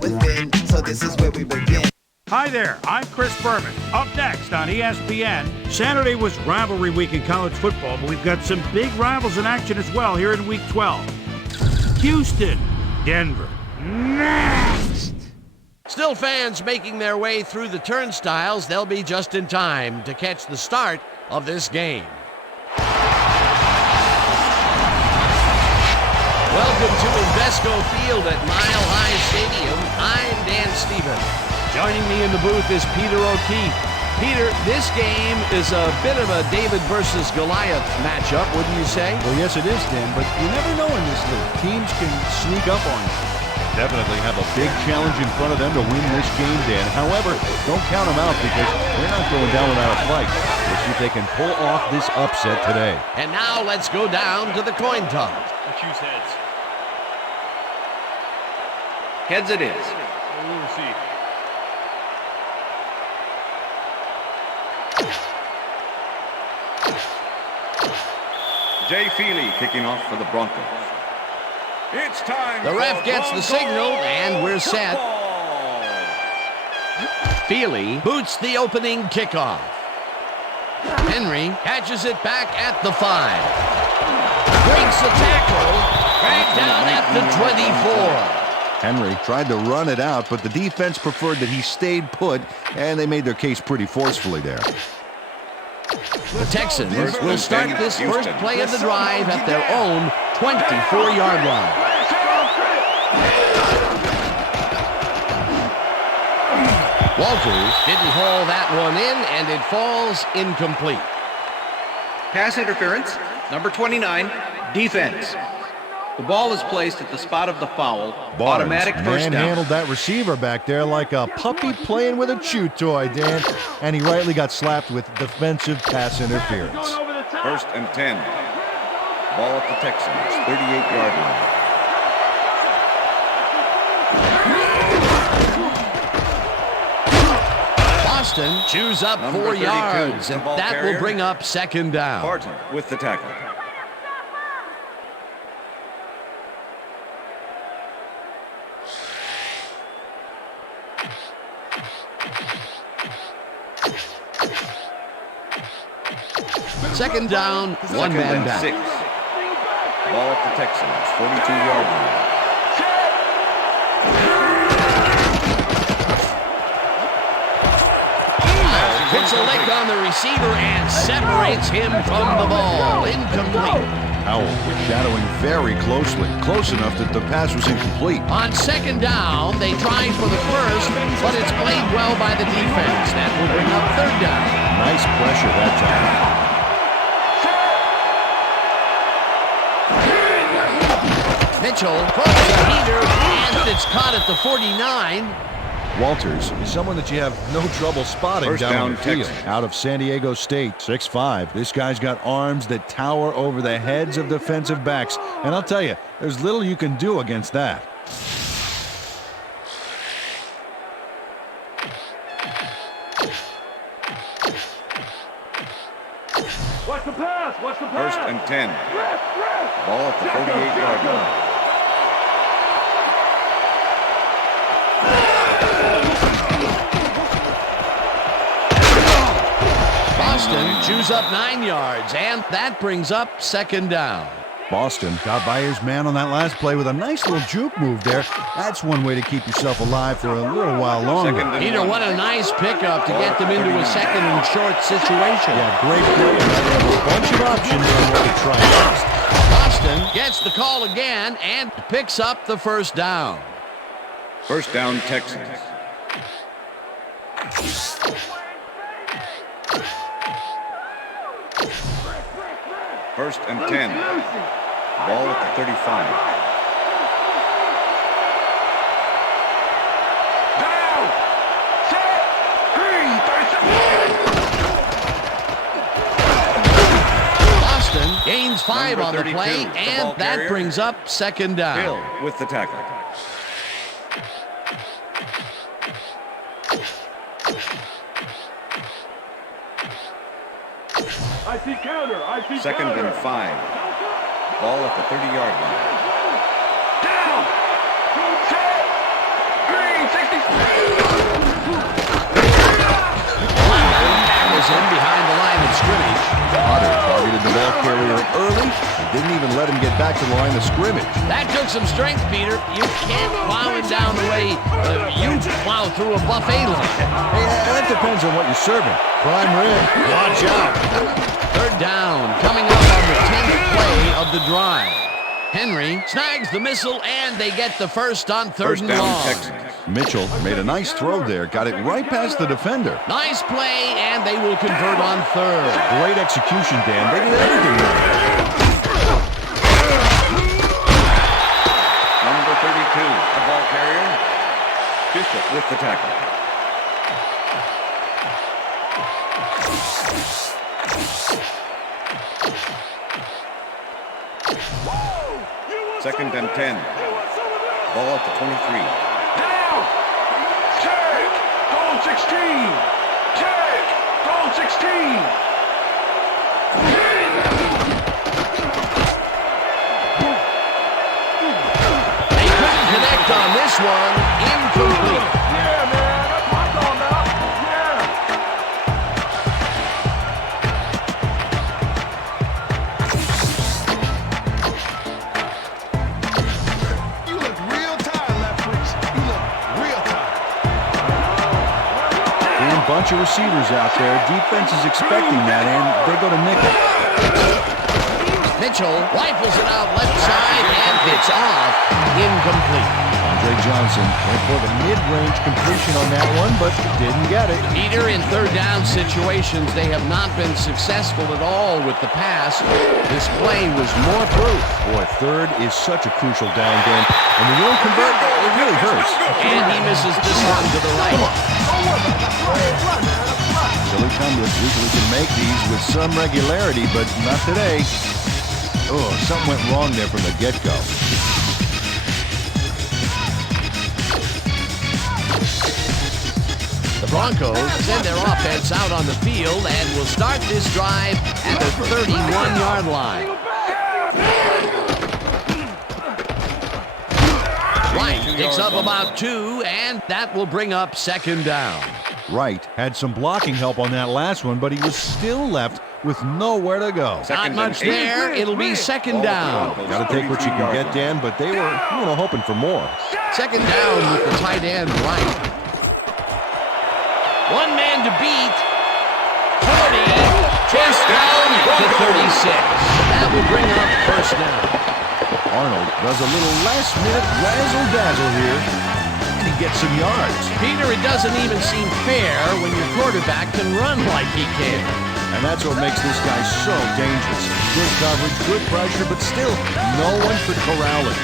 within, so this is where we begin. Hi there, I'm Chris Berman. Up next on ESPN, Saturday was rivalry week in college football, but we've got some big rivals in action as well here in Week 12. Houston, Denver, next! Still fans making their way through the turnstiles. They'll be just in time to catch the start of this game. Welcome to Invesco Field at Mile High Stadium. I'm Dan Stevens. Joining me in the booth is Peter O'Keefe. Peter, this game is a bit of a David versus Goliath matchup, wouldn't you say? Well, yes, it is, Dan, but you never know in this league. Teams can sneak up on you. Definitely have a big challenge in front of them to win this game, Dan. However, don't count them out because they're not going down without a fight. Let's see if they can pull off this upset today. And now let's go down to the coin toss. I choose heads. Heads it is. We'll see. Jay Feely kicking off for the Broncos. It's time. The ref gets the signal, and we're set. Feely boots the opening kickoff. Henry catches it back at the 5. Breaks the tackle. Dragged down at the 24. Henry tried to run it out, but the defense preferred that he stayed put, and they made their case pretty forcefully there. The Texans will start this first play of the drive at their own 24-yard line. Walters didn't haul that one in, and it falls incomplete. Pass interference, number 29, defense. The ball is placed at the spot of the foul. Barnes Automatic first down. Manhandled that receiver back there like a puppy playing with a chew toy, Dan. And he rightly got slapped with defensive pass interference. First and 10. Ball at the Texans, 38-yard line. Boston chews up Number 4 32, yards, and ball that carrier. will bring up second down. Barton with the tackle. Second down, one man back. 6. Ball at the Texans, 42-yard line. Puts a lick on the receiver and separates him from the ball. Incomplete. Howell was shadowing very closely, close enough that the pass was incomplete. On second down, they tried for the first, but it's played well by the defense. That will bring up third down. Nice pressure that time. Mitchell throws a heater, and it's caught at the 49. Walters is someone that you have no trouble spotting First down down, the field. Texas. Out of San Diego State, 6'5". This guy's got arms that tower over the heads of defensive backs. And I'll tell you, there's little you can do against that. What's the pass? What's the pass? First and 10. Ball at the 48-yard line. Boston chews up 9 yards, and that brings up second down. Boston got by his man on that last play with a nice little juke move there. That's one way to keep yourself alive for a little while longer. Peter, what a nice pickup to get them into a second and short situation. Yeah, great play. A bunch of options on what to try next. Boston gets the call again and picks up the first down. First down, Texans. First and 10. Ball at the 35. Boston gains 5 Number on the 32, play, the and ball that carrier. brings up second down. Hill with the tackle. I see counter. I see Second counter. and 5. Ball at the 30-yard line. Down. Set. Green. him behind the line of scrimmage. Potter targeted the ball carrier early and didn't even let him get back to the line of scrimmage. That took some strength, Peter. You can't plow him down the way you plow through a buffet line. Hey, that depends on what you're serving. Prime rib, watch out. Third down, coming up on the 10th play of the drive. Henry snags the missile, and they get the first on third and long. Mitchell made a nice throw there, got it right past the defender. Nice play, and they will convert on third. Great execution, Dan. They did everything right. Number 32, the ball carrier. Bishop with the tackle. Second and 10. Ball at the 23. Down! Check! Goal 16! Check! Goal 16! They couldn't connect on this one. Incomplete. Yeah, man! That's what I'm talking about! Yeah! You look real tired, Leftwich. You look real tired. And a bunch of receivers out there. Defense is expecting that, and they go to nickel. Mitchell rifles it out left side, and it's off. Incomplete. Andre Johnson went for the mid-range completion on that one, but didn't get it. Peter, in third down situations, they have not been successful at all with the pass. This play was more proof. Boy, third is such a crucial down game, and when you don't convert, it really hurts. And he misses this one to the right. Billy Cumberland usually can make these with some regularity, but not today. Oh, something went wrong there from the get-go. The Broncos send their offense out on the field and will start this drive at the 31-yard line. Wright picks up about 2, and that will bring up second down. Wright had some blocking help on that last one, but he was still left with nowhere to go. Not much there. It'll be second down. Got to take what you can get, Dan, but they were, hoping for more. Second down with the tight end, Wright. One man to beat. 40. Chase down to 36. That will bring up first down. Arnold does a little last-minute razzle-dazzle here, and he gets some yards. Peter, it doesn't even seem fair when your quarterback can run like he can. And that's what makes this guy so dangerous. Good coverage, good pressure, but still, no one could corral him.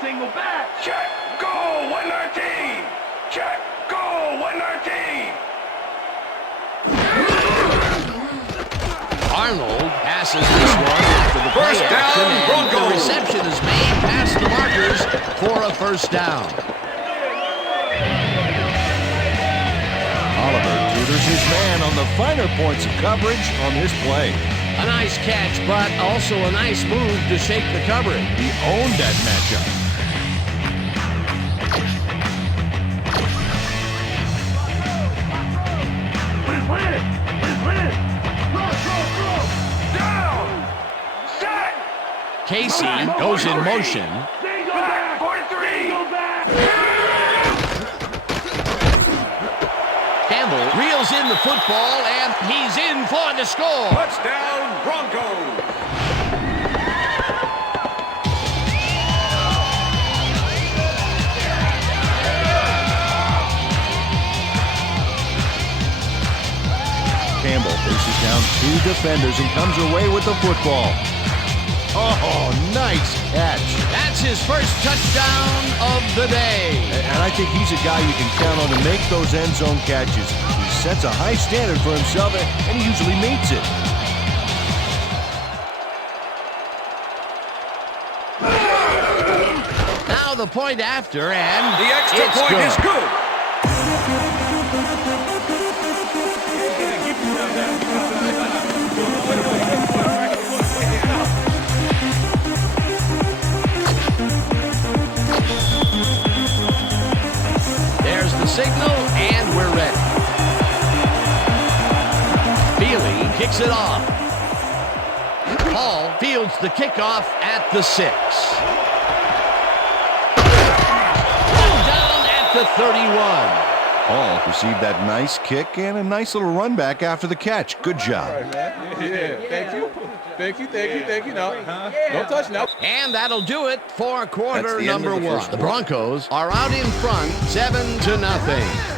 Single back! Check! Goal! 119! Check! Goal! 119! Arnold passes this one after the play action, and the reception is made past the markers for a first down. Oliver tutors his man on the finer points of coverage on this play. A nice catch, but also a nice move to shake the coverage. He owned that matchup. Casey goes in motion. Single back! 43! Campbell reels in the football, and he's in for the score. Touchdown, Broncos! Campbell faces down 2 defenders and comes away with the football. Oh, nice catch. That's his first touchdown of the day. And I think he's a guy you can count on to make those end zone catches. He sets a high standard for himself, and he usually meets it. Now the point after, and The extra it's point good. is good! kicks it off. Hall fields the kickoff at the 6. Down at the 31. Hall received that nice kick and a nice little run back after the catch. Good job. Thank you. No, don't touch now. And that'll do it for quarter number 1. The Broncos are out in front, 7-0.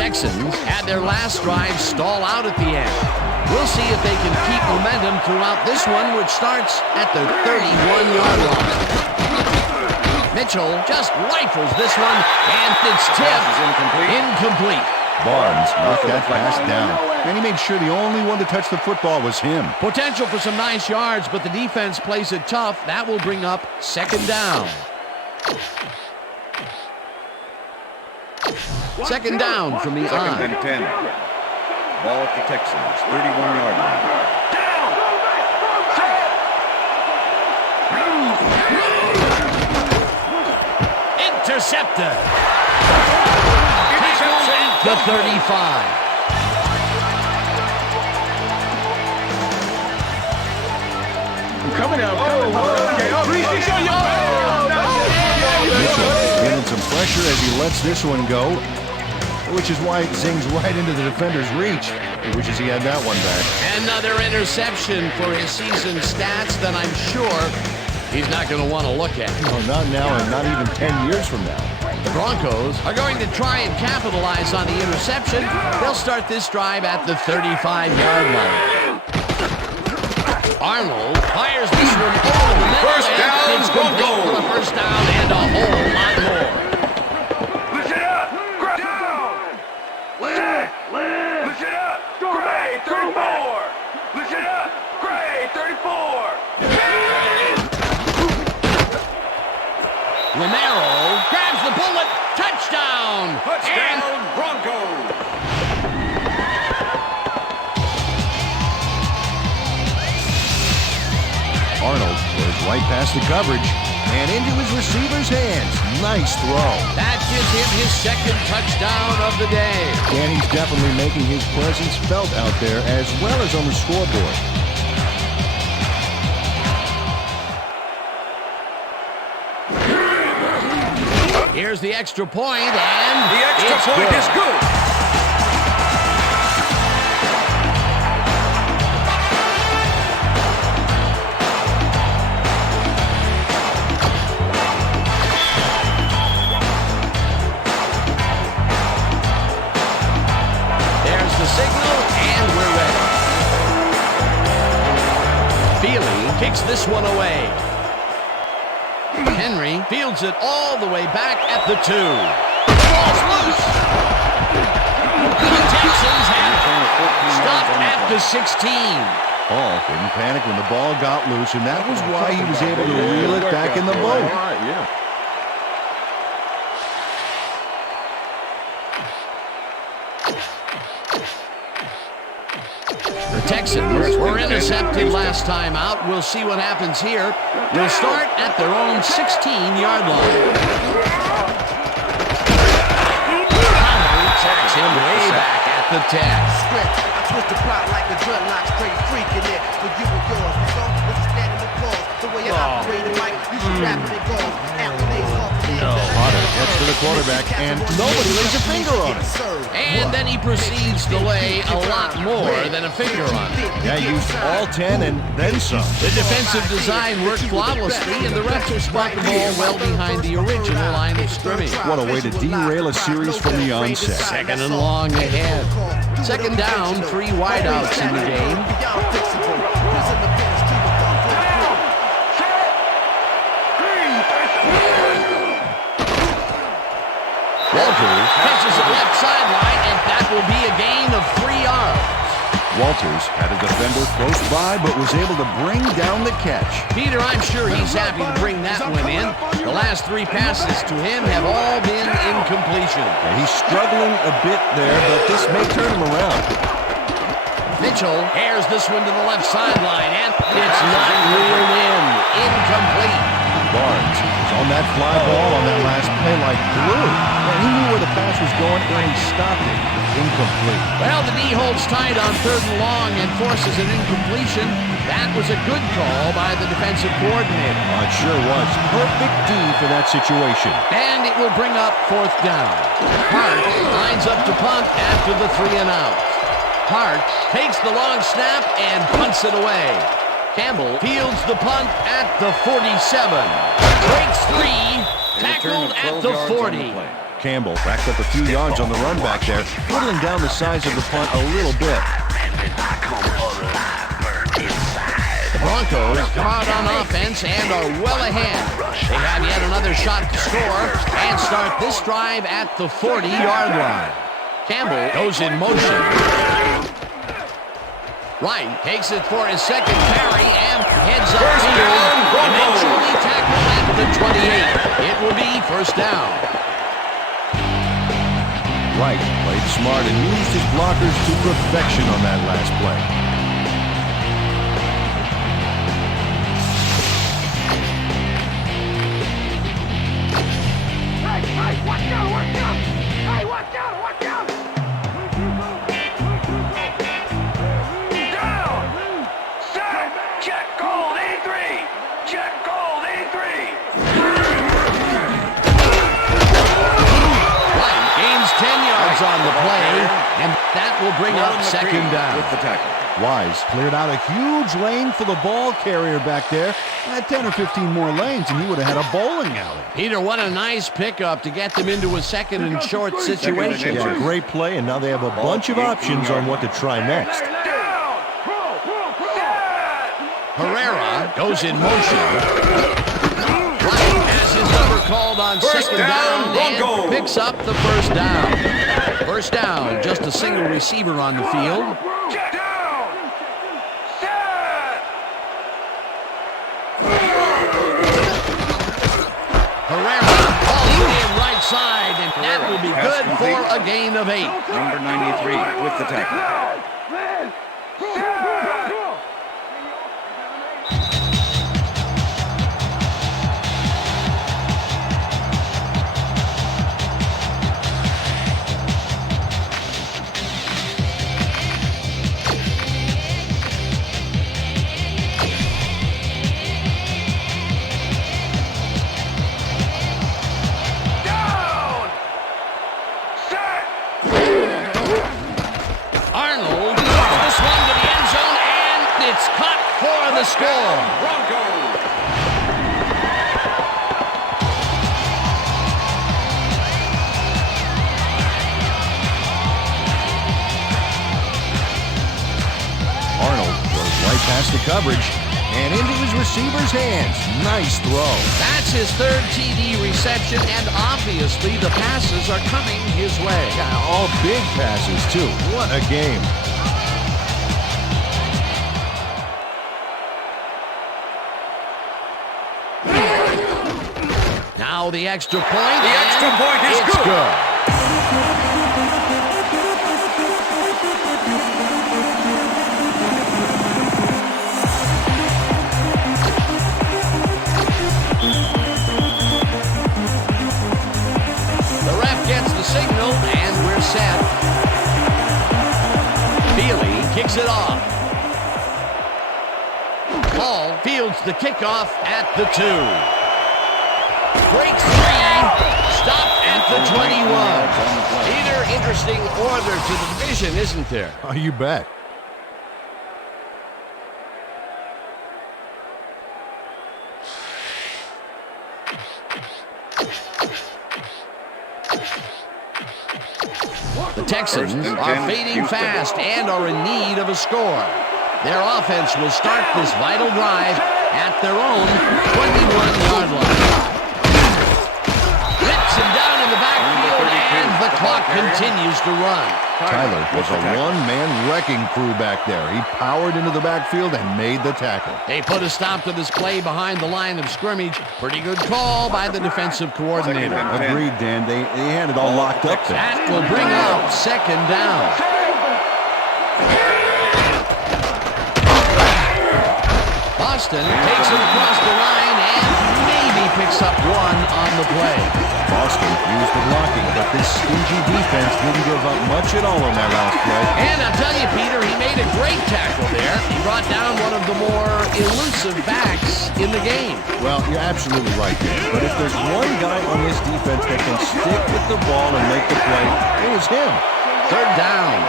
Texans had their last drive stall out at the end. We'll see if they can keep momentum throughout this one, which starts at the 31-yard line. Mitchell just rifles this one, and it's tipped. Incomplete. Barnes knocked that pass down, and he made sure the only one to touch the football was him. Potential for some nice yards, but the defense plays it tough. That will bring up 2nd down. 2nd down from the eye. 2nd and 10. Ball at the Texans, 31-yard line. Intercepted. Tackled at the 35. Coming out. Mitchell getting some pressure as he lets this one go, which is why it zings right into the defender's reach. He wishes he had that one back. Another interception for his season stats that I'm sure he's not going to want to look at. No, not now and not even 10 years from now. The Broncos are going to try and capitalize on the interception. They'll start this drive at the 35-yard line. Arnold fires this one over the middle. First down, it's complete for the first down and a whole lot more. Lift it up. Grab down. Lift it up. Gray 34. Lift it up. Gray 34. Romero grabs the bullet. Touchdown. Touchdown, Broncos. Arnold goes right past the coverage and into his receiver's hands. Nice throw. That gives him his 2nd touchdown of the day. And he's definitely making his presence felt out there as well as on the scoreboard. Here's the extra point, and The extra it's point good. is good. There's the signal, and we're ready. Feely kicks this one away. Henry fields it all the way back at the 2. The ball's loose. The Texans have it. Stopped at the 16. Hall didn't panic when the ball got loose, and that was why he was able to reel it back in the boat. The Texans were intercepted last time out. We'll see what happens here. They'll start at their own 16-yard line. Howard sacks him way back at the 10. I twist the plot like a dreadlock, straight freaking it for you and yours. The song was a standing applause. The way I operate the mic, you should rap it and go. Potter gets to the quarterback, and nobody lays a finger on it. And then he proceeds to lay a lot more than a finger on it. Yeah, used all 10 and then some. The defensive design worked flawlessly, and the refs will spot the ball well behind the original line of scrimmage. What a way to derail a series from the onset. 2nd and long ahead. 2nd down, 3 wideouts in the game. Walters catches it left sideline, and that will be a gain of 3 yards. Walters had a defender close by, but was able to bring down the catch. Peter, I'm sure he's happy to bring that one in. The last 3 passes to him have all been incompletion. And he's struggling a bit there, but this may turn him around. Mitchell airs this one to the left sideline, and it's not reeled in. Incomplete. Barnes is on that fly ball on that last play like glue. And he knew where the pass was going, and he stopped it. Incomplete. Well, the D holds tight on 3rd and long and forces an incompletion. That was a good call by the defensive coordinator. Oh, it sure was. Perfect D for that situation. And it will bring up 4th down. Hart lines up to punt after the 3 and out. Hart takes the long snap and punts it away. Campbell fields the punt at the 47. Breaks 3. Tackled at the 40. Campbell racked up a few yards on the run back there, whittling down the size of the punt a little bit. The Broncos come out on offense and are well ahead. They have yet another shot to score and start this drive at the 40-yard line. Campbell goes in motion. Wright takes it for his second carry and heads upfield. Eventually tackled at the 28. It will be 1st down. Wright played smart and used his blockers to perfection on that last play. Hey, watch out, watch out! Hey, watch out, watch out! Down! Set! Check goal, A3! Check goal, A3! Gains 10 yards on the play, and that will bring up 2nd down. With the tackle. Wise cleared out a huge lane for the ball carrier back there. Had 10 or 15 more lanes, and he would have had a bowling alley. Peter, what a nice pickup to get them into a 2nd and short situation. Yeah, great play, and now they have a bunch of options on what to try next. Herrera goes in motion. Wright has his number called on 2nd down and picks up the 1st down. 1st down, just a single receiver on the field. Herrera falling in right side, and that will be good for a gain of 8. Number 93 with the tackle. Arnold throws this one to the end zone, and it's caught for the score. Arnold goes right past the coverage and into his receiver's hands. Nice throw. That's his 3rd TD reception, and obviously the passes are coming his way. Yeah, all big passes, too. What a game. Now the extra point. The extra point is it's good. The ref gets the signal, and we're set. Feely kicks it off. Hall fields the kickoff at the 2. Breaks 3. Stopped at the 21. Peter, interesting order to the division, isn't there? Oh, you bet. The Texans are fading fast and are in need of a score. Their offense will start this vital drive at their own 21-yard line. Rips him down in the backfield, and the clock continues to run. Tyler was a one-man wrecking crew back there. He powered into the backfield and made the tackle. They put a stop to this play behind the line of scrimmage. Pretty good call by the defensive coordinator. Agreed, Dan. They had it all locked up there. That will bring up 2nd down. Boston takes it across the line and maybe picks up one on the play. Boston used the blocking, but this stingy defense didn't give up much at all on that last play. And I'll tell you, Peter, he made a great tackle there. He brought down one of the more elusive backs in the game. Well, you're absolutely right there. But if there's one guy on this defense that can stick with the ball and make the play, it was him. Third down,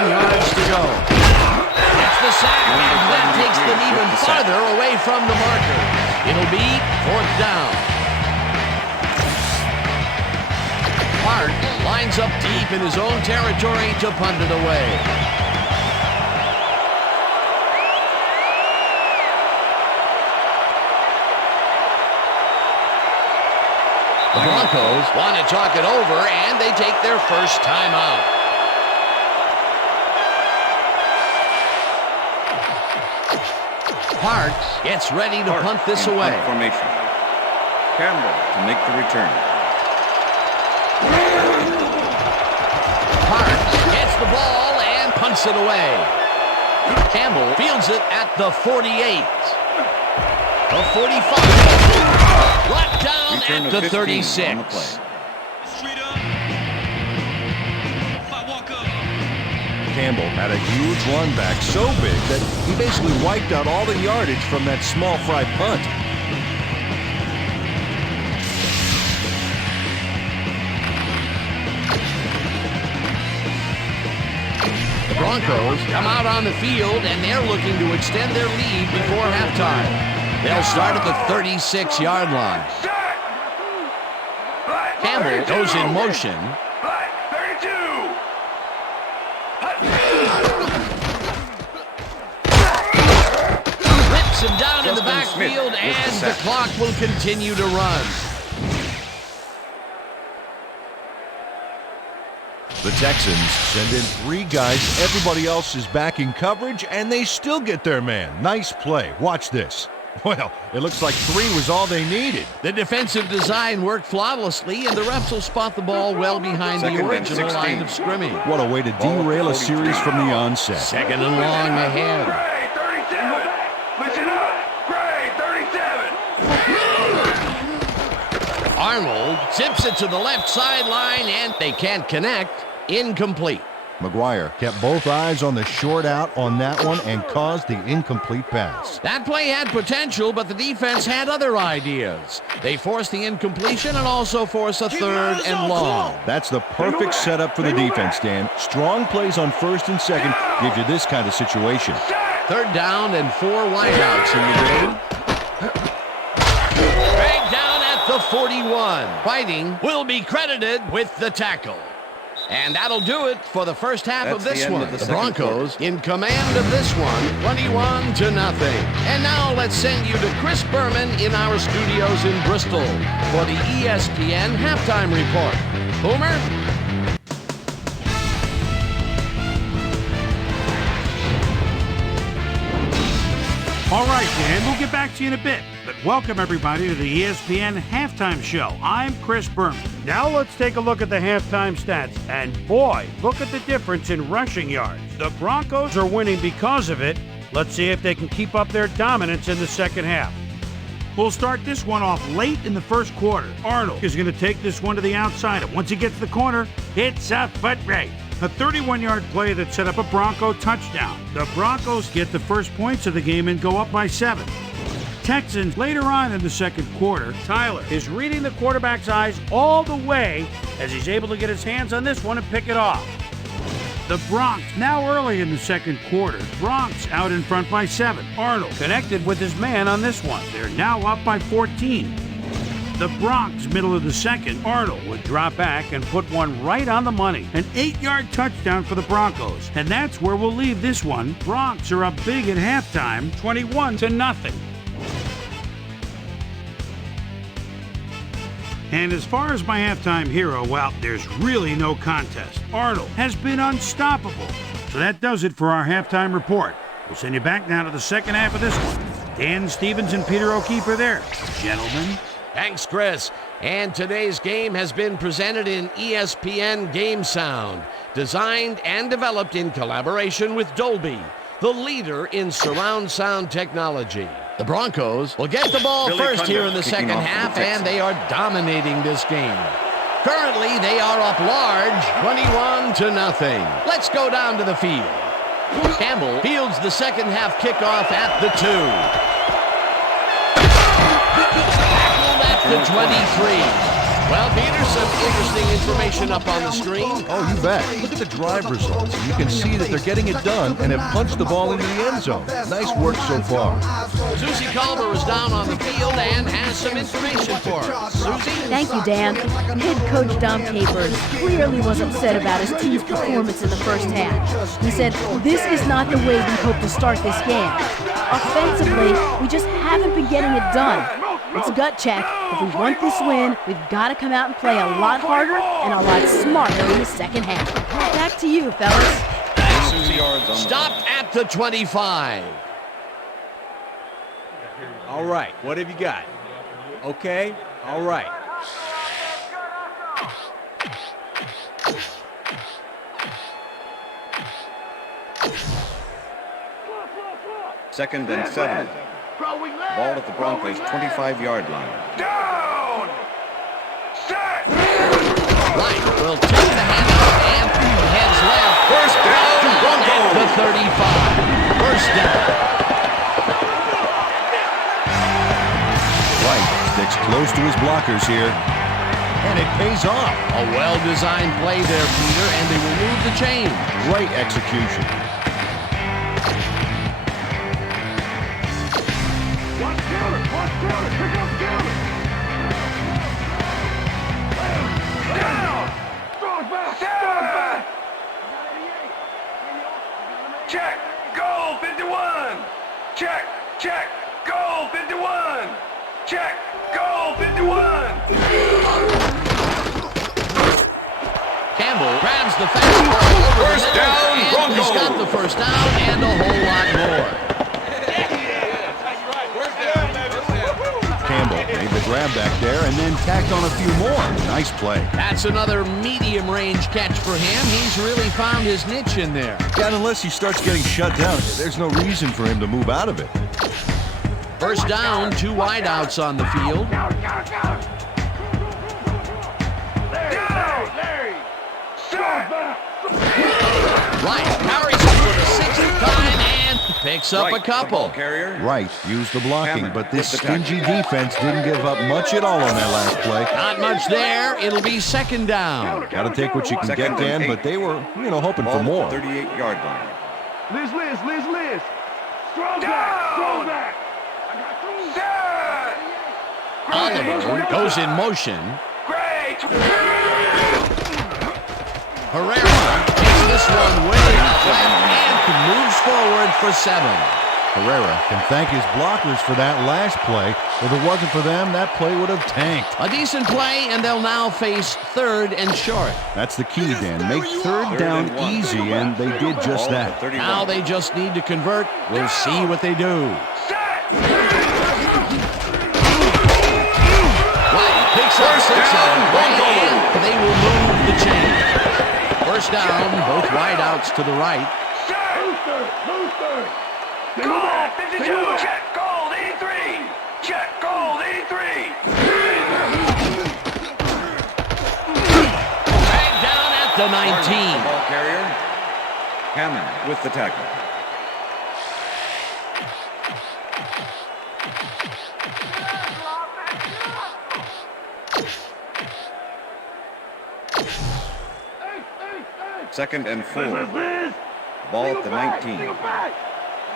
9 yards to go. Gets the sack, and that takes them even farther away from the marker. It'll be 4th down. Hart lines up deep in his own territory to punt it away. The Broncos want to talk it over, and they take their first timeout. Hart gets ready to punt this away. Formation. Campbell to make the return. Hart gets the ball and punts it away. Campbell fields it at the 48. The 45. Brought down Return at the 36. On the play. Campbell had a huge run back, so big that he basically wiped out all the yardage from that small fry punt. The Broncos come out on the field, and they're looking to extend their lead before halftime. They'll start at the 36-yard line. Campbell goes in motion. Rips him down in the backfield, and the clock will continue to run. The Texans send in 3 guys. Everybody else is back in coverage, and they still get their man. Nice play. Watch this. Well, it looks like 3 was all they needed. The defensive design worked flawlessly, and the refs will spot the ball well behind the original line of scrimmage. What a way to derail a series from the onset. 2nd and long ahead. Gray, 37. Listen up. Gray, 37. Arnold zips it to the left sideline, and they can't connect. Incomplete. McGuire kept both eyes on the short out on that one and caused the incomplete pass. That play had potential, but the defense had other ideas. They forced the incompletion and also forced a 3rd and long. That's the perfect setup for the defense, Dan. Strong plays on 1st and 2nd give you this kind of situation. 3rd down and 4 wideouts in the game. Dragged down at the 41. Fighting will be credited with the tackle. And that'll do it for the first half of this one. The Broncos in command of this one, 21-0. And now let's send you to Chris Berman in our studios in Bristol for the ESPN Halftime Report. Boomer? All right, Dan, we'll get back to you in a bit. But welcome, everybody, to the ESPN Halftime Show. I'm Chris Berman. Now let's take a look at the halftime stats. And boy, look at the difference in rushing yards. The Broncos are winning because of it. Let's see if they can keep up their dominance in the second half. We'll start this one off late in the first quarter. Arnold is going to take this one to the outside. And once he gets the corner, it's a foot race. A 31-yard play that set up a Bronco touchdown. The Broncos get the first points of the game and go up by 7. Texans later on in the second quarter, Tyler is reading the quarterback's eyes all the way as he's able to get his hands on this one and pick it off. The Bronx now early in the second quarter. Bronx out in front by 7. Arnold connected with his man on this one. They're now up by 14. The Bronx, middle of the second, Arnold would drop back and put one right on the money. An 8-yard touchdown for the Broncos. And that's where we'll leave this one. Bronx are up big at halftime, 21-0. And as far as my halftime hero, well, there's really no contest. Arnold has been unstoppable. So that does it for our halftime report. We'll send you back now to the second half of this one. Dan Stevens and Peter O'Keefe are there. Gentlemen. Thanks, Chris. And today's game has been presented in ESPN Game Sound, designed and developed in collaboration with Dolby, the leader in surround sound technology. The Broncos will get the ball first here in the second half, and they are dominating this game. Currently, they are up large, 21-0. Let's go down to the field. Campbell fields the second half kickoff at the 2. Tackled at the 23. Well, Peter, some interesting information up on the screen. Oh, you bet. Look at the drive results. You can see that they're getting it done and have punched the ball into the end zone. Nice work so far. Susie Culver is down on the field and has some information for us. Susie? Thank you, Dan. Head coach Dom Capers clearly was upset about his team's performance in the first half. He said, "This is not the way we hope to start this game. Offensively, we just haven't been getting it done. It's a gut check. If we want this win, we've got to come out and play a lot harder and a lot smarter in the second half." Back to you, fellas. Stopped at the 25. All right, what have you got? Okay, all right. Second and 7. Ball at the Broncos' 25-yard line. Down! Set! Right, will take the handoff and heads left. First down, Broncos! At the 35. First down. Right, sticks close to his blockers here. And it pays off. A well-designed play there, Peter, and they will move the chain. Great execution. Check, goal 51. Check, check, goal 51. Check, goal 51. Campbell grabs the fastball. First down, and Broncos. he's got the first down and a whole lot more. Campbell made the grab back there and then tacked on a few more. Nice play. That's another medium-range catch for him. He's really found his niche in there. Yeah, unless he starts getting shut down, there's no reason for him to move out of it. First down, 2 wideouts on the field. Right, carries it for the 6th time and picks up a couple. Right, used the blocking, but this stingy defense didn't give up much at all on that last play. Not much there. It'll be second down. Got to take what you can get, Dan, but they were, hoping for more. 38-yard line. Liz. Strong back. Set. Oliver goes in motion. Great. Herrera takes this one way and moves forward for 7. Herrera can thank his blockers for that last play. If it wasn't for them, that play would have tanked. A decent play, and they'll now face 3rd and short. That's the key, Dan. Make 3rd down easy, and they did just that. Now they just need to convert. We'll see what they do. Right, picks up 6 and they will move the chain. First down, both wideouts to the right. Gold 52. Check gold 83. Check gold 83. Dragged down at the 19. Ball carrier. Hammond with the tackle. Second and 4. Ball at the 19.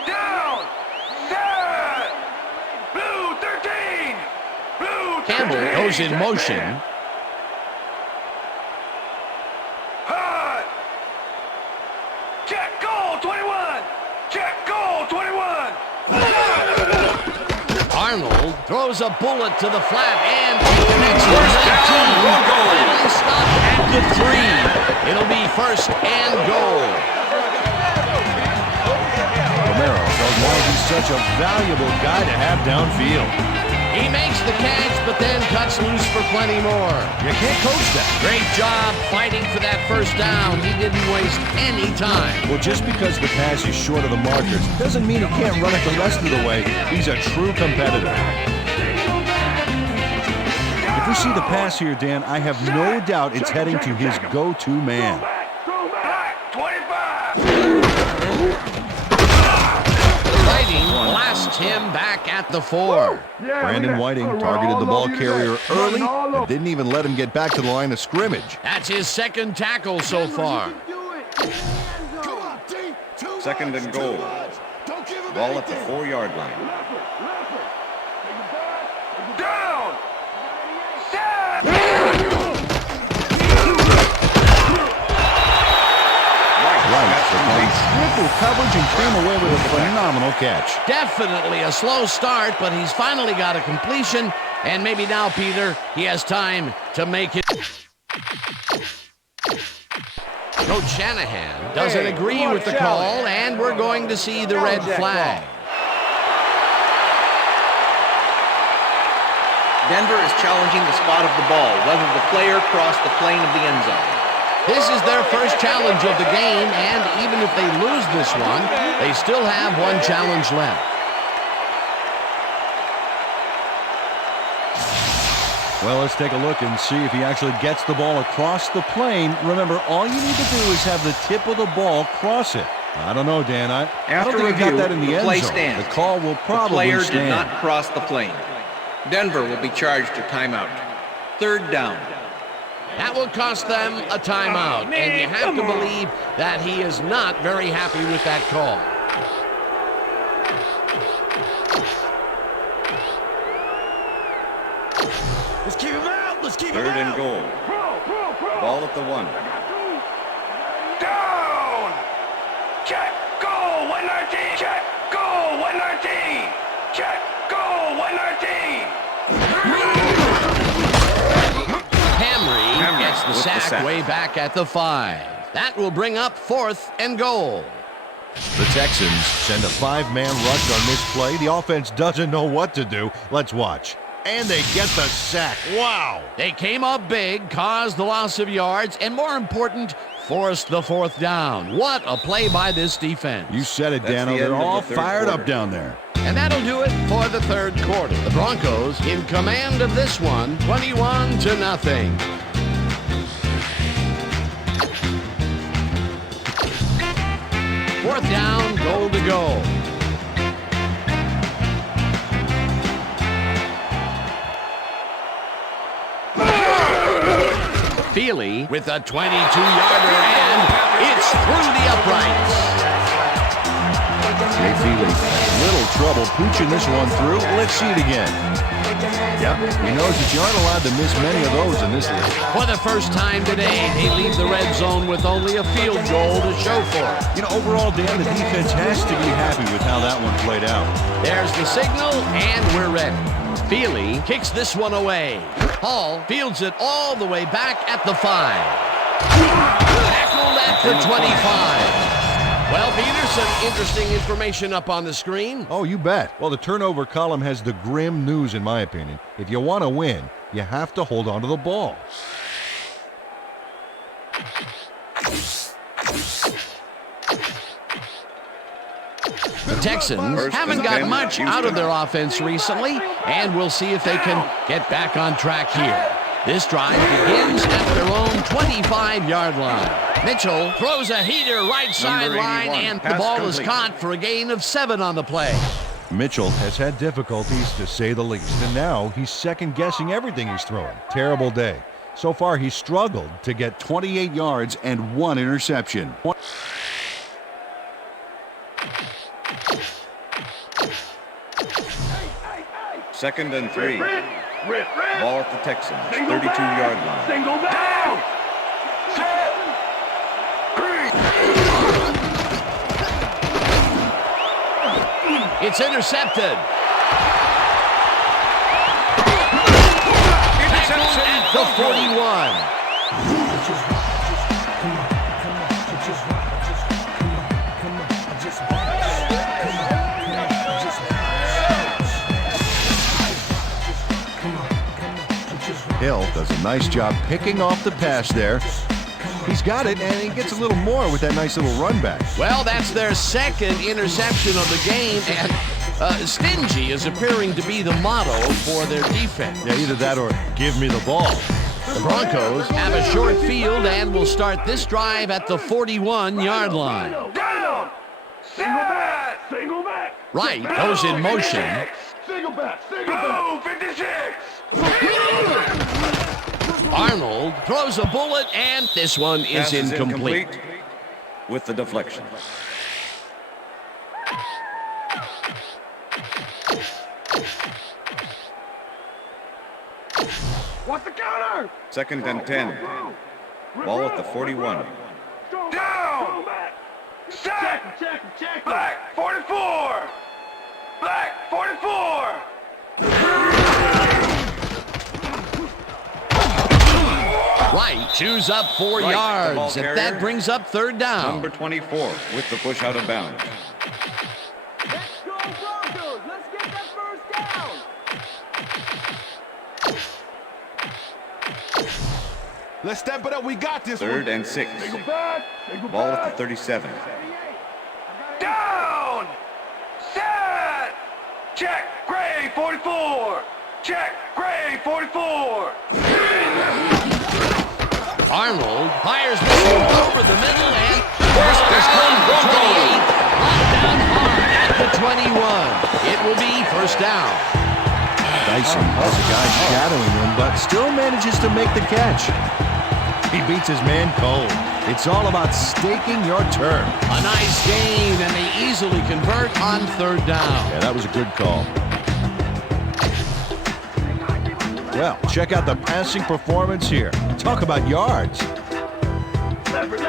Down. Set. Blue 13. Blue 13. Campbell goes in motion. Hot. Check goal 21. Check goal 21. Arnold throws a bullet to the flat and connects with 19. Finally stopped at the 3. It'll be first and goal. Romero tells why he's such a valuable guy to have downfield. He makes the catch, but then cuts loose for plenty more. You can't coach that. Great job fighting for that first down. He didn't waste any time. Well, just because the pass is short of the markers doesn't mean he can't run it the rest of the way. He's a true competitor. If we see the pass here, Dan, I have no doubt it's heading to his go-to man. 25. Whiting blasts him back at the 4. Brandon Whiting targeted the ball carrier early and didn't even let him get back to the line of scrimmage. That's his second tackle so far. Second and goal. Ball at the 4-yard line. Down. Triple coverage and came away with a phenomenal catch. Definitely a slow start, but he's finally got a completion, and maybe now, Peter, he has time to make it. Coach Shanahan doesn't agree with the call, and we're going to see the red flag. Denver is challenging the spot of the ball, whether the player crossed the plane of the end zone. This is their first challenge of the game, and even if they lose this one, they still have one challenge left. Well, let's take a look and see if he actually gets the ball across the plane. Remember, all you need to do is have the tip of the ball cross it. I don't know, Dan. I don't think he got that in the end play zone. stands. The call will probably The player stand. did not cross the plane. Denver will be charged a timeout. Third down. That will cost them a timeout, and you have to believe that he is not very happy with that call. Let's keep him out. Let's keep him Third and out. goal. Ball at the 1. Down. Check. Go. 119. Check. Go. 119. Check. Go. 119. Hamry gets the sack way back at the 5. That will bring up 4th and goal. The Texans send a 5-man rush on this play. The offense doesn't know what to do. Let's watch. And they get the sack. Wow. They came up big, caused the loss of yards, and more important, forced the 4th down. What a play by this defense. You said it, That's Dano. the They're end of all the third fired quarter. up down there. And that'll do it for the 3rd quarter. The Broncos in command of this one, 21-0. Fourth down, goal to go. Feely with a 22-yarder, and it's through the uprights. Jay Feely, little trouble pooching this one through. Let's see it again. Yep, he knows that you aren't allowed to miss many of those in this league. For the first time today, they leave the red zone with only a field goal to show for it. You know, overall, Dan, the defense has to be happy with how that one played out. There's the signal, and we're ready. Feely kicks this one away. Hall fields it all the way back at the 5. Tackled at the 25. Well, Peter, some interesting information up on the screen. Oh, you bet. Well, the turnover column has the grim news, in my opinion. If you want to win, you have to hold on to the ball. The Texans haven't got much out of their offense recently, and we'll see if they can get back on track here. This drive begins at their own 25-yard line. Mitchell throws a heater right sideline, and the ball is caught for a gain of 7 on the play. Mitchell has had difficulties, to say the least, and now he's second-guessing everything he's throwing. Terrible day. So far, he's struggled to get 28 yards and 1 interception. Second and 3. Ball at the Texans, 32-yard line. Single down. Set. It's intercepted. Tackled at the 41. Hill does a nice job picking off the pass there. He's got it, and he gets a little more with that nice little run back. Well, that's their second interception of the game, and stingy is appearing to be the motto for their defense. Yeah, either that or give me the ball. The Broncos have a short field and will start this drive at the 41-yard line. Down! Single back! Single back! Wright goes in motion. Single back! Single back! 56! Arnold throws a bullet, and this one is Pass is incomplete. with the deflection. What's the counter? 2nd and 10. Ball at the 41. Down! Sack! Check! Black 44! Black 44! Wright chews up 4 Wright, the ball yards, and carrier. that brings up 3rd down. Number 24 with the push out of bounds. Let's go, Broncos! Let's get that first down! Let's step it up. We got this 3rd one. and 6. Single back! Ball at the 37. Down! Set! Check! Gray 44! Check! Gray 44! Arnold fires this one over the middle, and first down, 28. Down hard at the 21. It will be first down. Dyson has a guy shadowing him, but still manages to make the catch. He beats his man cold. It's all about staking your turn. A nice gain, and they easily convert on 3rd down. Yeah, that was a good call. Well, check out the passing performance here. Talk about yards. Leopard!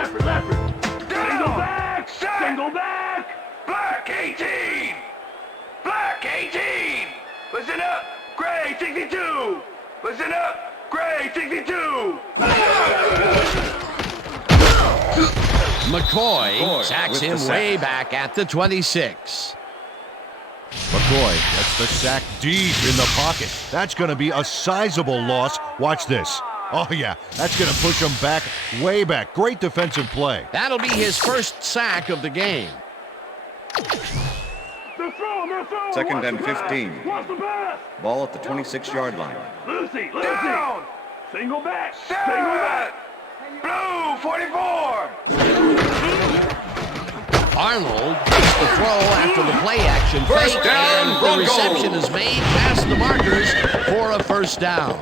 Single back! Single back! Black 18! Black 18! Listen up! Gray 62! Listen up! Gray 62! McCoy sacks with the him sack. way back at the 26. McCoy gets the sack deep in the pocket. That's going to be a sizable loss. Watch this. Oh, yeah, that's going to push him back, way back. Great defensive play. That'll be his first sack of the game. They're throwing! 2nd and 15. What's the pass? Ball at the 26-yard-line. Lucy! Down! Single back! Single back! Blue 44! Arnold gets the throw after the play action First fake, down, and the Broncos. reception is made past the markers for a first down.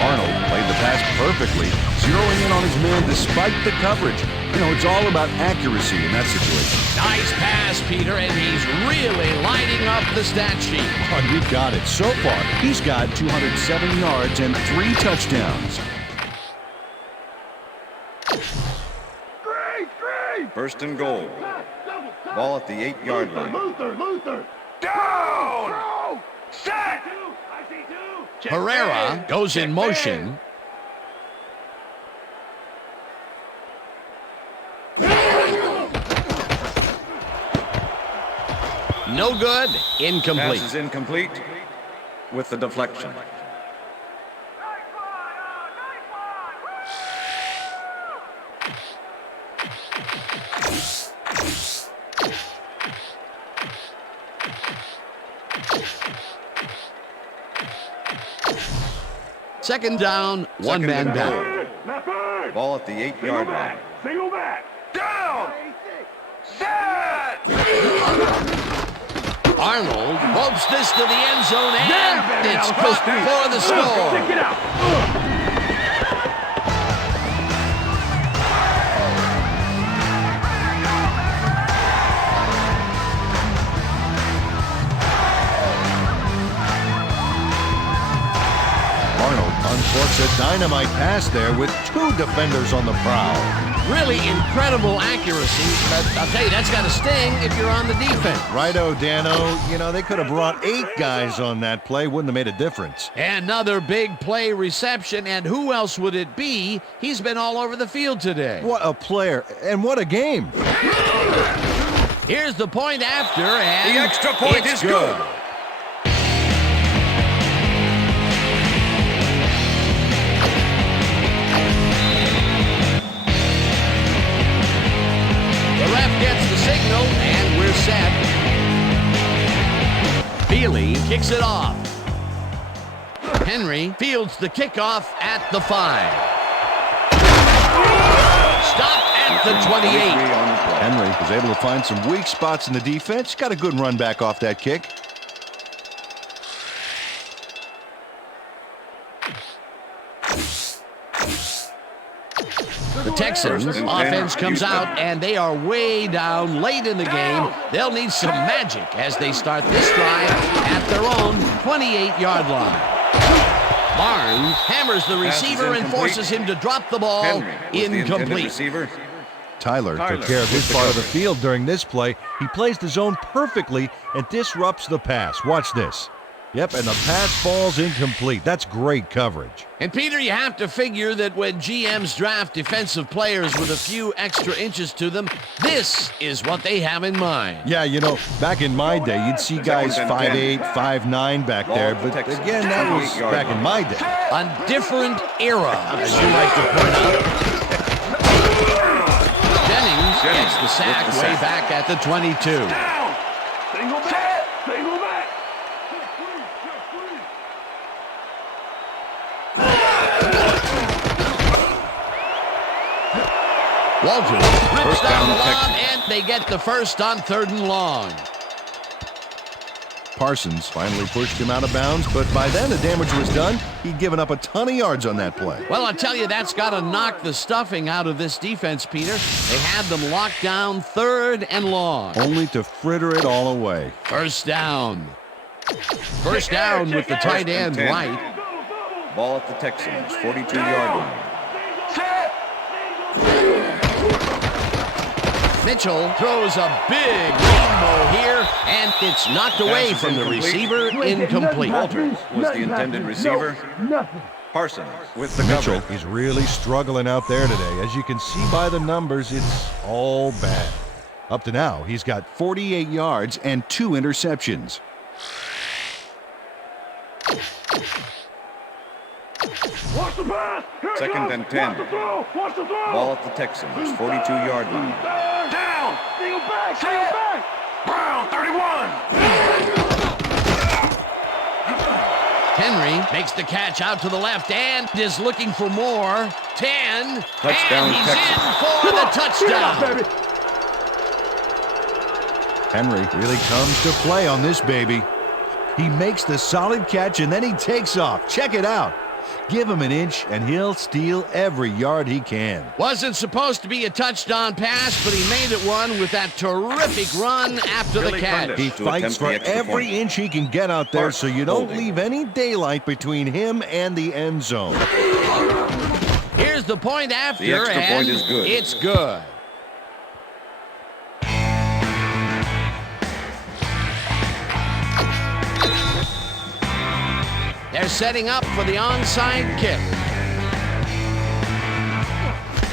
Arnold played the pass perfectly, zeroing in on his man despite the coverage. You know, it's all about accuracy in that situation. Nice pass, Peter, and he's really lighting up the stat sheet. Oh, you got it. So far, he's got 207 yards and 3 touchdowns. Great! 1st and goal. Ball at the 8-yard line. Luther! Down! Sack! Herrera goes in motion. No good. Incomplete. Pass is incomplete with the deflection. Second down, one man down. Ball at the 8-yard line. Single back! Down! Set! Arnold hopes this to the end zone, and it's just for the score. Stick it out! Arnold uncorks a dynamite pass there with 2 defenders on the prowl. Really incredible accuracy, but I'll tell you, that's got to sting if you're on the defense. Righto, Dano. You know, they could have brought 8 guys on that play. Wouldn't have made a difference. Another big play reception, and who else would it be? He's been all over the field today. What a player, and what a game. Here's the point after, and The extra point is good. The ref gets the signal, and we're set. Feely kicks it off. Henry fields the kickoff at the 5. Stop at the 28. Henry was able to find some weak spots in the defense. Got a good run back off that kick. The Texans offense comes out, and they are way down late in the game. They'll need some magic as they start this drive at their own 28-yard line. Barnes hammers the receiver and forces him to drop the ball. Incomplete. Tyler took care of his part of the field during this play. He plays the zone perfectly and disrupts the pass. Watch this. Yep, and the pass falls incomplete. That's great coverage. And Peter, you have to figure that when GMs draft defensive players with a few extra inches to them, this is what they have in mind. Yeah, you know, back in my day, you'd see guys 5'8", 5'9" back there, but again, that was back in my day. A different era, as you like to point out. Jennings gets the sack way back at the 22. Single back. Single back. Walter rips down the lob, and they get the first on 3rd and long. Parsons finally pushed him out of bounds, but by then the damage was done. He'd given up a ton of yards on that play. Well, I tell you, that's got to knock the stuffing out of this defense, Peter. They had them locked down 3rd and long. Only to fritter it all away. First down. First down with the tight end right. Ball at the Texans, 42-yard line. Mitchell throws a big rainbow here, and it's knocked away from the receiver. Incomplete. Walters was the intended receiver. Parsons with the Mitchell coverage. is really struggling out there today. As you can see by the numbers, it's all bad. Up to now, he's got 48 yards and 2 interceptions. Watch the pass. Here it 2nd goes. and 10. Watch the throw. Watch the throw. Ball at the Texans, 42-yard line. Down. Single back. Single back. Brown, 31. Henry makes the catch out to the left and is looking for more. 10. Touchdown, and he's Texans. in for the touchdown. Henry really comes to play on this baby. He makes the solid catch and then he takes off. Check it out. Give him an inch and he'll steal every yard he can. Wasn't supposed to be a touchdown pass, but he made it one with that terrific run after the catch. He fights for every inch he can get out there so you don't leave any daylight between him and the end zone. Here's the point after, The extra and point is good. It's good. They're setting up for the onside kick.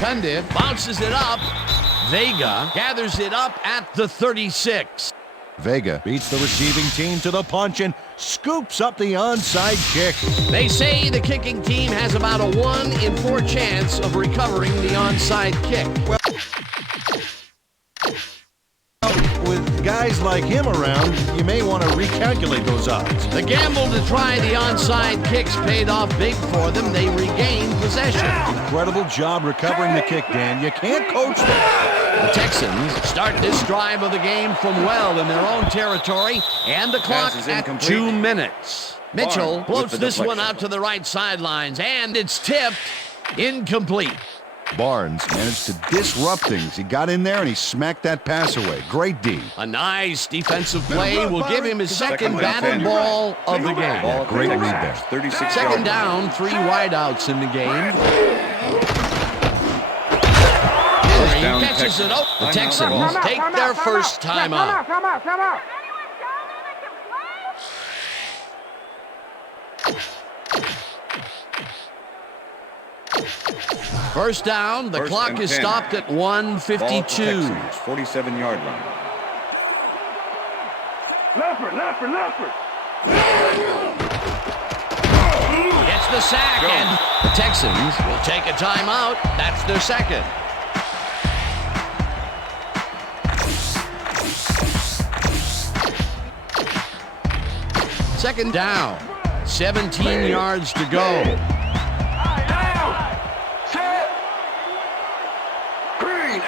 Cundiff bounces it up. Vega gathers it up at the 36. Vega beats the receiving team to the punch and scoops up the onside kick. They say the kicking team has about a 1 in 4 chance of recovering the onside kick. With guys like him around, you may want to recalculate those odds. The gamble to try the onside kicks paid off big for them. They regained possession. Incredible job recovering the kick, Dan. You can't coach that. The Texans start this drive of the game from well in their own territory, and the clock Pass is at incomplete. 2 minutes. Mitchell Barnes floats with the this one deflection. out to the right sidelines, and it's tipped. Incomplete. Barnes managed to disrupt things. He got in there and he smacked that pass away. Great D. A nice defensive play will give him his second and batted 10. ball of the game. Ball at the Great Texans, read there. 36 Second yard down, 3 wideouts in the game. down, Henry catches it. Oh, the Timeout. Texans take their first time out. First down, the First clock and is 10. stopped at Ball at the 1:52. Texans, 47-yard line. Leopard. Gets the sack, and the Texans will take a timeout. That's their second. Second down, 17 yards to go. Down. Set. Green.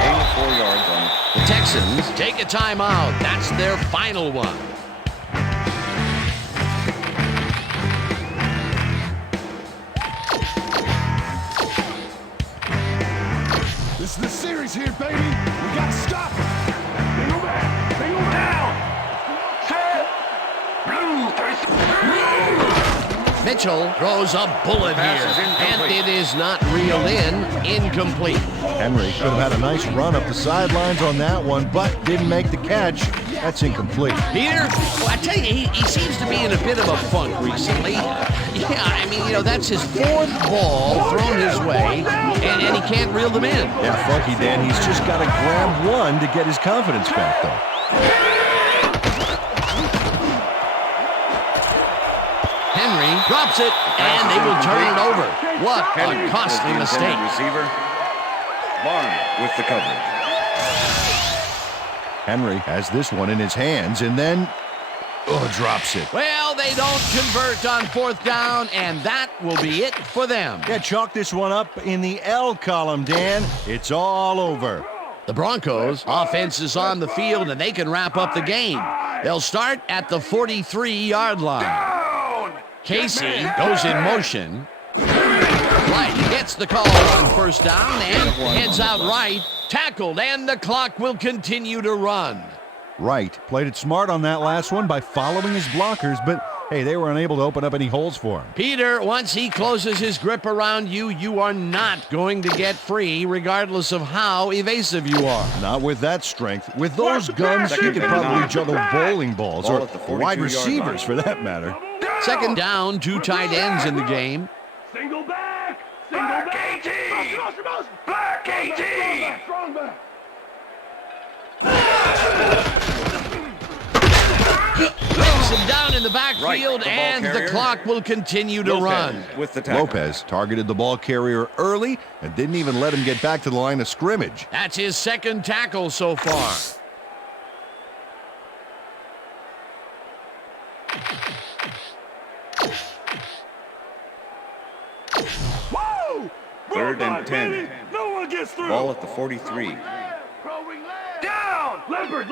Gain of 4 yards on The Texans take a timeout. That's their final one. This is the series here, baby. We got to stop it. Single back. Single down. Set. Blue. 36. Mitchell throws a bullet here, and it is not reeled in. Incomplete. Henry could have had a nice run up the sidelines on that one, but didn't make the catch. That's incomplete. Peter, well, I tell you, he seems to be in a bit of a funk recently. Yeah, I mean, that's his fourth ball thrown his way, and he can't reel them in. Yeah, funky Dan. He's just got to grab one to get his confidence back, though. Henry drops it, and they will turn it over. What a costly mistake. Receiver. Barnes with the coverage. Henry has this one in his hands and then drops it. Well, they don't convert on fourth down, and that will be it for them. Yeah, chalk this one up in the L column, Dan. It's all over. The Broncos offense is on the field, and they can wrap up the game. They'll start at the 43-yard line. Casey goes in motion. Right, gets the call on first down and heads out right. Tackled, and the clock will continue to run. Wright played it smart on that last one by following his blockers, but hey, they were unable to open up any holes for him. Peter, once he closes his grip around you, you are not going to get free, regardless of how evasive you are. Not with that strength. With those guns, he could probably juggle bowling balls, or wide receivers for that matter. Second down, 2 tight ends in the game. Single back. Black AT. Black AT. Strong back. Lays him down in the backfield, and the clock will continue to run. With the tackle. Lopez targeted the ball carrier early and didn't even let him get back to the line of scrimmage. That's his second tackle so far. Whoa! 3rd and 10. No one gets through. Ball at the 43. Down. Leopard.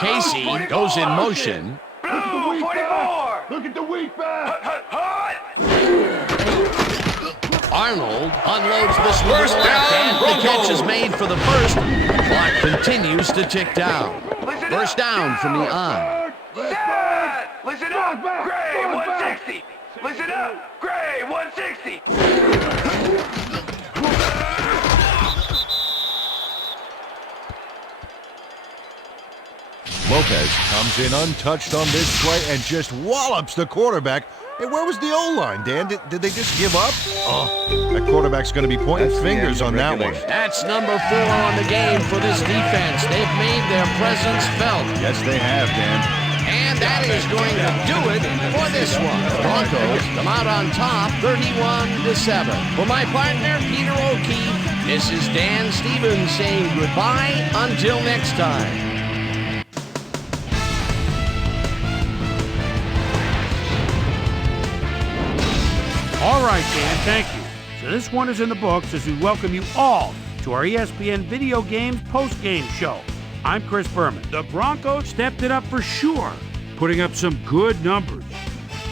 Casey goes in motion. Blue 44. Look at the weak back. Arnold unloads this one to the left, and the catch is made for the first. The clock continues to tick down. First down from the on. Listen up, Gray 160. Listen up, Gray 160. Lopez comes in untouched on this play and just wallops the quarterback. Hey, where was the O-line, Dan? Did they just give up? Oh, that quarterback's going to be pointing fingers on that one. That's number 4 on the game for this defense. They've made their presence felt. Yes, they have, Dan. And that is going to do it for this one. The Broncos come out on top, 31-7. For my partner, Peter O'Keefe, this is Dan Stevens saying goodbye until next time. All right, Dan, thank you. So this one is in the books as we welcome you all to our ESPN Video Games post-game show. I'm Chris Berman. The Broncos stepped it up for sure, putting up some good numbers.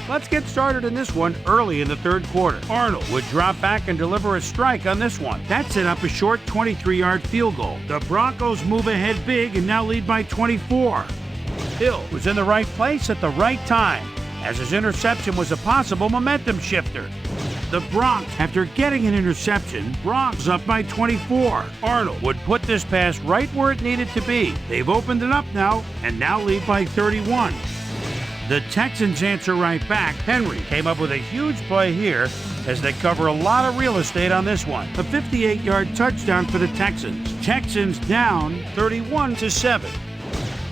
Let's get started in this one early in the third quarter. Arnold would drop back and deliver a strike on this one. That set up a short 23-yard field goal. The Broncos move ahead big and now lead by 24. Hill was in the right place at the right time, as his interception was a possible momentum shifter. The Bronx, after getting an interception, Bronx up by 24. Arnold would put this pass right where it needed to be. They've opened it up now, and now lead by 31. The Texans answer right back. Henry came up with a huge play here as they cover a lot of real estate on this one. A 58-yard touchdown for the Texans. Texans down 31-7.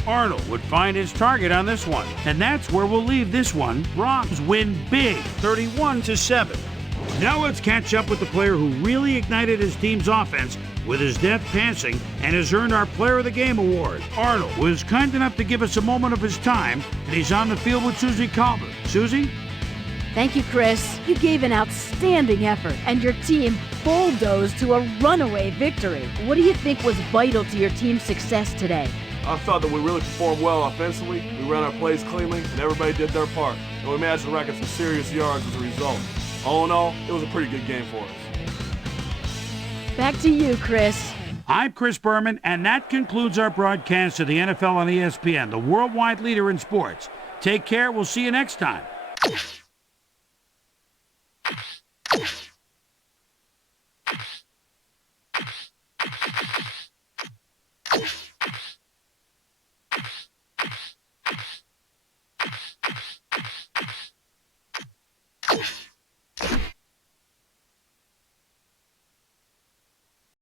Arnold would find his target on this one. And that's where we'll leave this one. Browns win big, 31-7. Now let's catch up with the player who really ignited his team's offense with his deft passing and has earned our Player of the Game award. Arnold was kind enough to give us a moment of his time, and he's on the field with Susie Calvert. Susie? Thank you, Chris. You gave an outstanding effort, and your team bulldozed to a runaway victory. What do you think was vital to your team's success today? I felt that we really performed well offensively. We ran our plays cleanly, and everybody did their part. And we managed to rack up some serious yards as a result. All in all, it was a pretty good game for us. Back to you, Chris. I'm Chris Berman, and that concludes our broadcast of the NFL on ESPN, the worldwide leader in sports. Take care. We'll see you next time.